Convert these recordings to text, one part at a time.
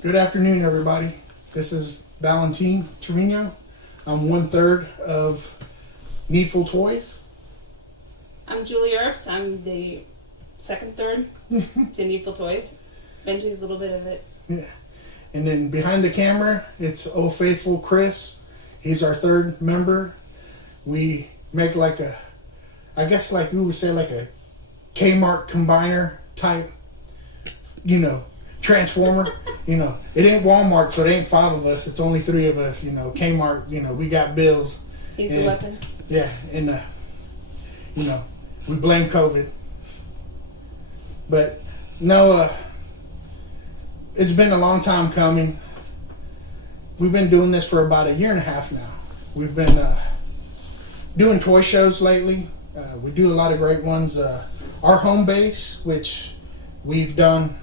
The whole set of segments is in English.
Good afternoon, everybody. This is Valentin Torino. I'm 1/3 of Needful Toys. I'm Julie Earps. I'm the second third to Needful Toys. Benji's a little bit of it. Yeah. And then behind the camera, it's Old Faithful Chris. He's our third member. We make like a, I guess like we would say like a Kmart combiner type, transformer. It ain't Walmart, so it ain't 5 of us. It's only 3 of us. Kmart, we got bills. He's the weapon. Yeah, and we blame COVID. But no, it's been a long time coming. We've been doing this for about 1.5 years now. We've been doing toy shows lately. We do a lot of great ones. Our home base, which we've done,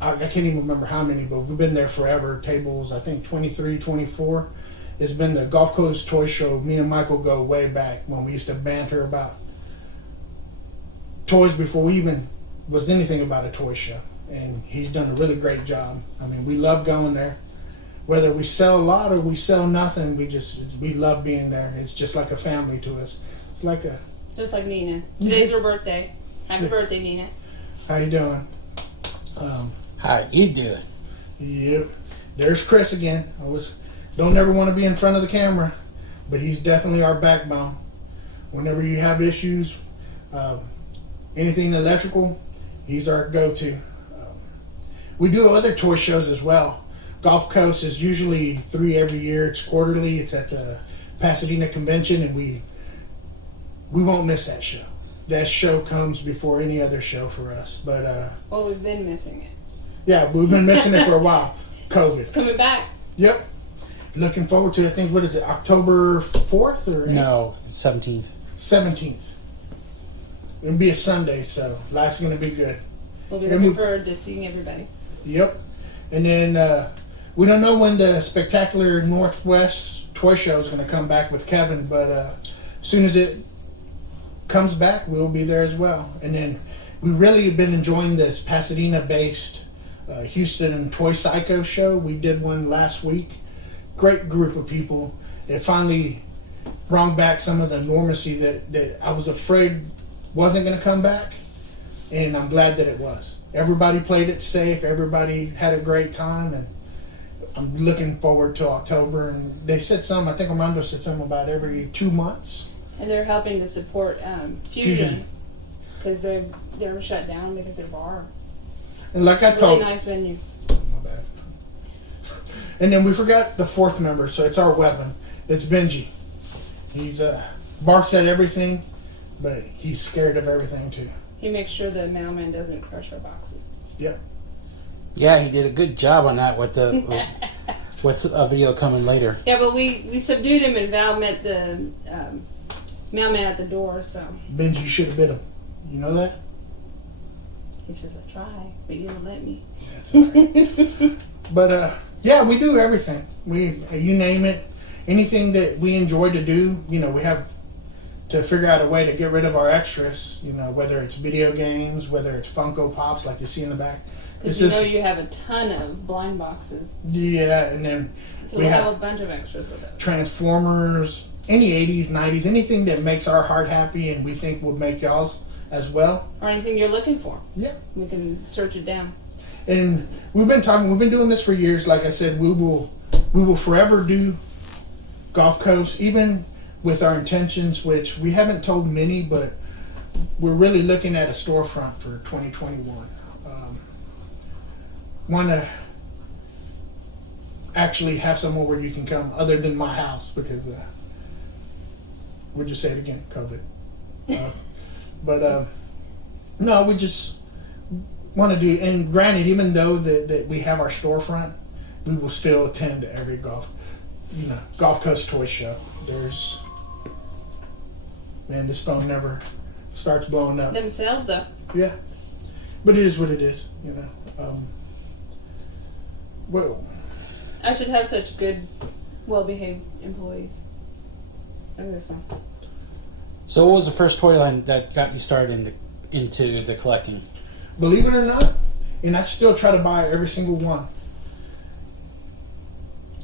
I can't even remember how many, but we've been there forever. Tables, I think 23, 24. It's been the Gulf Coast Toy Show. Me and Michael go way back when we used to banter about toys before we even was anything about a toy show. And he's done a really great job. I mean, we love going there. Whether we sell a lot or we sell nothing, we love being there. It's just like a family to us. It's like a... Just like Nina. Today's her birthday. Happy birthday, Nina. How you doing? How you doing? Yep. There's Chris again. Don't ever want to be in front of the camera, but he's definitely our backbone. Whenever you have issues, anything electrical, he's our go-to. We do other toy shows as well. Gulf Coast is usually 3 every year. It's quarterly. It's at the Pasadena Convention, and we won't miss that show. That show comes before any other show for us. But well, we've been missing it. Yeah, we've been missing it for a while. COVID. It's coming back. Yep. Looking forward to it. I think, what is it, October 4th or 8th? No, 17th. 17th. It'll be a Sunday, so life's going to be good. We'll be looking forward to seeing everybody. Yep. And then we don't know when the Spectacular Northwest Toy Show is going to come back with Kevin, but as soon as it comes back, we'll be there as well. And then we really have been enjoying this Pasadena-based Houston Toy Psycho show. We did one last week. Great group of people. It finally brought back some of the normalcy that I was afraid wasn't going to come back, and I'm glad that it was. Everybody played it safe. Everybody had a great time, and I'm looking forward to October. And they said I think Armando said something about every 2 months. And they're helping to support Fusion because they were shut down because of bar. And like I told, really nice venue. My bad. And then we forgot the 4th member, so it's our weapon. It's Benji. He's barks at everything, but he's scared of everything too. He makes sure the mailman doesn't crush our boxes. Yep. Yeah, he did a good job on that with the with a video coming later. Yeah, but we subdued him and Val met the mailman at the door, so. Benji should have bit him. You know that? He says, I try, but you don't let me. That's all right. But yeah, we do everything. You name it. Anything that we enjoy to do, we have to figure out a way to get rid of our extras, whether it's video games, whether it's Funko Pops like you see in the back. Because you have a ton of blind boxes. Yeah, and then so we have a bunch of extras with it. Transformers, any 80s, 90s, anything that makes our heart happy and we think will make y'all's as well. Or anything you're looking for. Yeah. We can search it down. And we've been doing this for years. Like I said, we will forever do Gulf Coast, even with our intentions, which we haven't told many, but we're really looking at a storefront for 2021. Want to actually have somewhere where you can come other than my house because we'll just say it again, COVID. But no, we just want to do, and granted, even though that we have our storefront, we will still attend every Gulf Coast Toy Show. This phone never starts blowing up. Themselves, though. Yeah, but it is what it is, Well, I should have such good, well-behaved employees. Look at this one. So what was the first toy line that got you started into the collecting? Believe it or not, and I still try to buy every single one.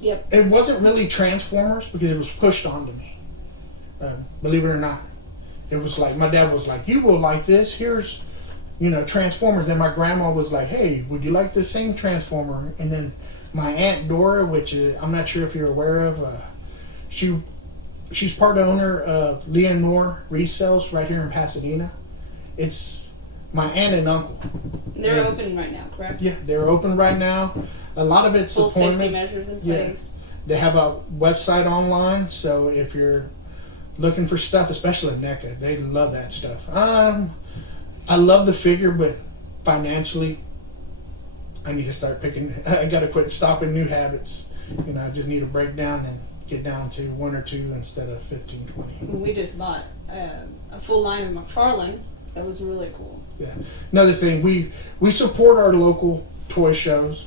Yep. It wasn't really Transformers because it was pushed onto me. Believe it or not, it was like my dad was like, "You will like this. Here's, Transformers." Then my grandma was like, "Hey, would you like this same Transformer?" And then my Aunt Dora, which I'm not sure if you're aware of, she's part owner of Leonore Resells right here in Pasadena. It's my aunt and uncle. They're open right now, correct? Yeah, they're open right now. A lot of it's full safety appointment. measures in Yeah. place. They have a website online, so if you're looking for stuff, especially NECA, they love that stuff. I love the figure, but financially, I need to start picking. I got to quit stopping new habits. I just need to break down and get down to 1 or 2 instead of 15, 20. We just bought a full line of McFarlane. That was really cool. Yeah. Another thing, we support our local toy shows.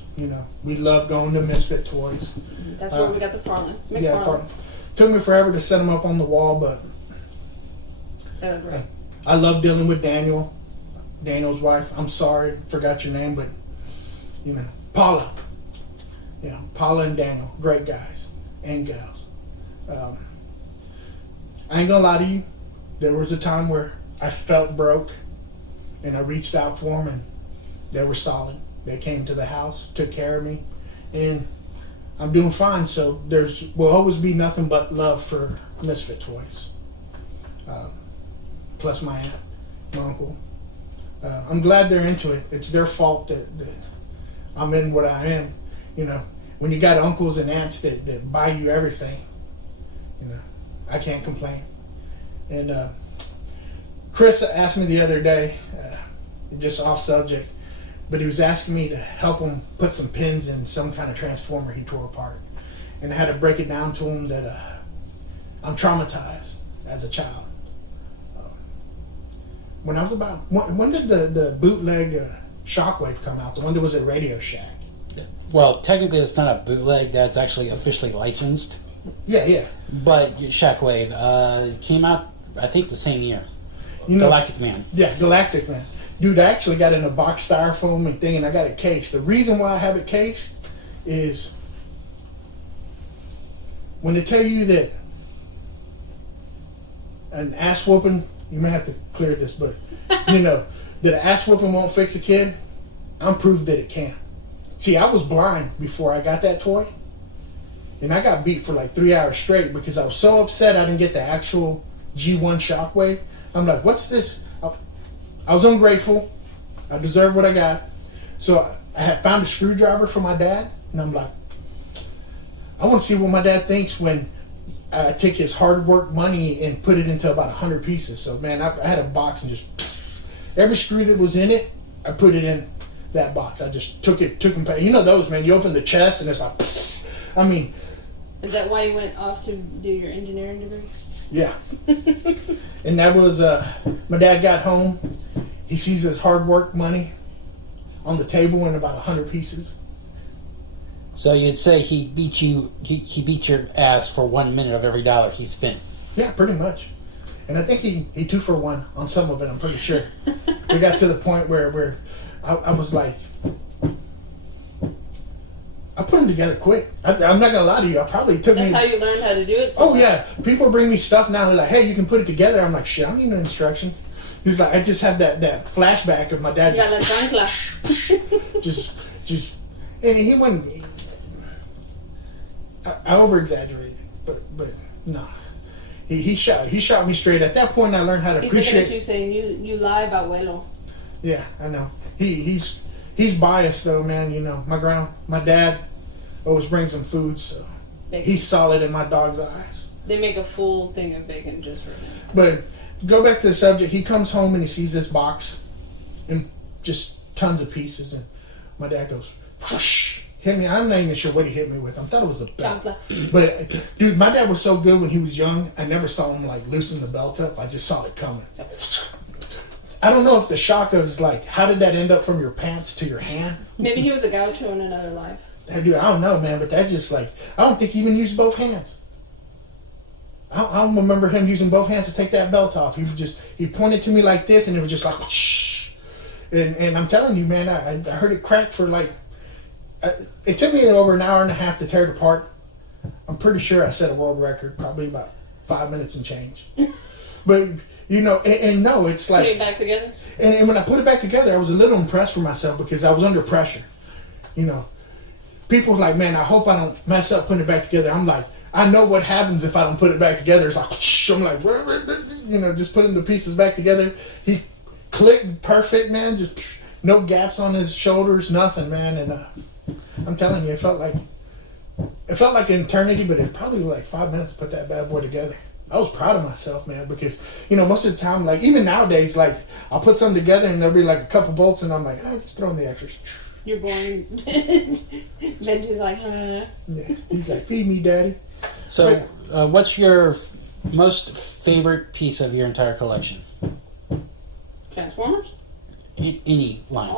We love going to Misfit Toys. That's where we got the Farland. McFarlane. Took me forever to set them up on the wall, but That was great. I love dealing with Daniel's wife. I'm sorry, forgot your name, but Paula. Paula and Daniel, great guys and gals. I ain't gonna lie to you. There was a time where I felt broke, and I reached out for them, and they were solid. They came to the house, took care of me, and I'm doing fine. So will always be nothing but love for Misfit Toys. Plus my aunt, my uncle. I'm glad they're into it. It's their fault that I'm in what I am. When you got uncles and aunts that buy you everything, I can't complain. And Chris asked me the other day, just off subject, but he was asking me to help him put some pins in some kind of transformer he tore apart. And I had to break it down to him that I'm traumatized as a child. When I was when did the bootleg Shockwave come out? The one that was at Radio Shack? Well, technically, it's not a bootleg. That's actually officially licensed. Yeah. But Shockwave came out, I think, the same year. Galactic Man. Yeah, Galactic Man. Dude, I actually got it in a box styrofoam and thing, and I got it cased. The reason why I have it cased is when they tell you that an ass whooping, you may have to clear this, but that an ass whooping won't fix a kid, I'm proof that it can. See, I was blind before I got that toy, and I got beat for like 3 hours straight because I was so upset I didn't get the actual G1 Shockwave. I'm like, what's this? I was ungrateful. I deserve what I got. So I had found a screwdriver for my dad, and I'm like, I want to see what my dad thinks when I take his hard work money and put it into about 100 pieces. So man, I had a box and just every screw that was in it, I put it in that box. I just took them. Those, man. You open the chest and it's like, I mean. Is that why you went off to do your engineering degree? Yeah. And that was, my dad got home. He sees his hard work money on the table in about 100 pieces. So you'd say he beat you, he beat your ass for 1 minute of every dollar he spent. Yeah, pretty much. And I think he 2 for 1 on some of it, I'm pretty sure. We got to the point where I was like, I put them together quick. I'm not gonna lie to you. I probably took That's me. how you learned how to do it. Oh yeah, people bring me stuff now. They're like, "Hey, you can put it together." I'm like, "Shit, I don't need no instructions." He's like, I just have that flashback of my dad. Yeah, la chancla. just, and he wouldn't. I over exaggerated, but no, he shot me straight. At that point, I learned how to He's appreciate. looking at you saying, "You lie about abuelo." Yeah, I know. He's biased though, man. My dad always brings him food, so Bacon. he's solid in my dog's eyes. They make a full thing of bacon just for him. But go back to the subject. He comes home and he sees this box and just tons of pieces, and my dad goes, whoosh, hit me. I'm not even sure what he hit me with. I thought it was a belt. Chancla. But dude, my dad was so good when he was young. I never saw him like loosen the belt up. I just saw it coming. I don't know if the shock is like, how did that end up from your pants to your hand? Maybe he was a gaucho in another life. Dude, I don't know, man, but that just like, I don't think he even used both hands. I don't remember him using both hands to take that belt off. He pointed to me like this, and it was just like, whoosh. And I'm telling you, man, I heard it crack for like. It took me over an hour and a half to tear it apart. I'm pretty sure I set a world record, probably about 5 minutes and change. But you know, and no, it's like Put it back together. And when I put it back together, I was a little impressed with myself because I was under pressure. You know, people were like, man, I hope I don't mess up putting it back together. I'm like, I know what happens if I don't put it back together. It's like, I'm like, you know, just putting the pieces back together. He clicked perfect, man. Just no gaps on his shoulders, nothing, man. And I'm telling you, it felt like an eternity, but it probably was like 5 minutes to put that bad boy together. I was proud of myself, man, because, you know, most of the time, like, even nowadays, like, I'll put something together and there'll be like a couple bolts and I'm like, just throw in the extras. You're born. Benji's like, huh? Yeah. He's like, feed me, daddy. So, what's your most favorite piece of your entire collection? Transformers? Any line.